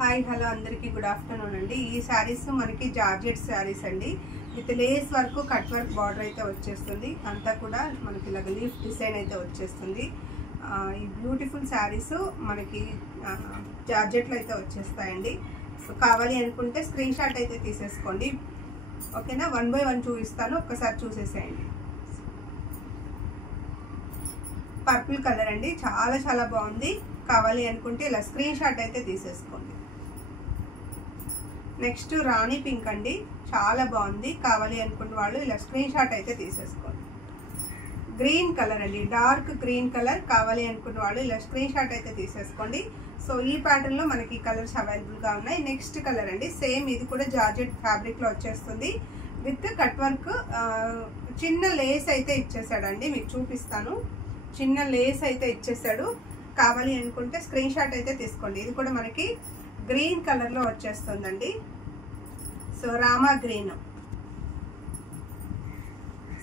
Hi hello అందరికీ good afternoon అండి. ఈ శారీస్ మనకి జార్జెట్ శారీస్ అండి. With lace work cut work border అయితే వచ్చేస్తుంది. అంతా కూడా మనకి ఇలా లీఫ్ డిజైన్ అయితే వచ్చేస్తుంది. ఈ బ్యూటిఫుల్ శారీస్ మనకి జార్జెట్లో అయితే వచ్చేస్తాయండి. సో కావాలి అనుకుంటే స్క్రీన్ షాట్ అయితే తీసేసుకోండి. ఓకేనా, 1 by 1 చూపిస్తాను, ఒక్కసారి చూసేసేయండి. పర్పుల్ కలర్ అండి, చాలా చాలా బాగుంది. కావాలి అనుకుంటే ఇలా స్క్రీన్ షాట్ అయితే తీసేసుకోండి. నెక్స్ట్ రాణి పింక్ అండి, చాలా బాగుంది. కావాలి అనుకున్న వాళ్ళు ఇలా స్క్రీన్ షాట్ అయితే తీసేసుకోండి. గ్రీన్ కలర్ అండి, డార్క్ గ్రీన్ కలర్. కావాలి అనుకున్న వాళ్ళు ఇలా స్క్రీన్ షాట్ అయితే తీసేసుకోండి. సో ఈ ప్యాటర్న్ లో మనకి కలర్స్ అవైలబుల్ గా ఉన్నాయి. నెక్స్ట్ కలర్ అండి, సేమ్ ఇది కూడా జార్జెట్ ఫ్యాబ్రిక్ లో వచ్చేస్తుంది. విత్ కట్ వర్క్ చిన్న లేస్ అయితే ఇచ్చేసాడండి, మీకు చూపిస్తాను. చిన్న లేస్ అయితే ఇచ్చేసాడు. కావాలి అనుకుంటే స్క్రీన్ షాట్ అయితే తీసుకోండి. ఇది కూడా మనకి గ్రీన్ కలర్ లో వచ్చేస్తుందండి. So Rama green,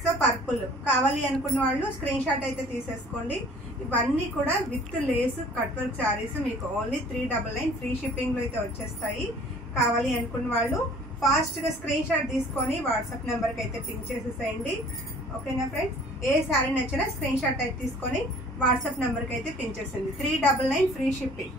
so purple. కావాలి అనుకున్న వాళ్ళు స్క్రీన్ షాట్ అయితే తీసేసుకోండి. ఇవన్నీ కూడా with lace cut work saris మీకు ఓన్లీ 399 ఫ్రీ షిప్పింగ్ లో అయితే వచ్చేస్తాయి. కావాలి అనుకున్న వాళ్ళు ఫాస్ట్ గా స్క్రీన్ షాట్ తీసుకొని వాట్సాప్ నెంబర్ కి అయితే పింక్ చేసేసేయండి. ఓకేనా ఫ్రెండ్స్, ఏ శారీ నచ్చినా స్క్రీన్ షాట్ అయితే తీసుకొని వాట్సాప్ నెంబర్ కి అయితే పింక్ చేసేయండి. 399 ఫ్రీ షిప్పింగ్.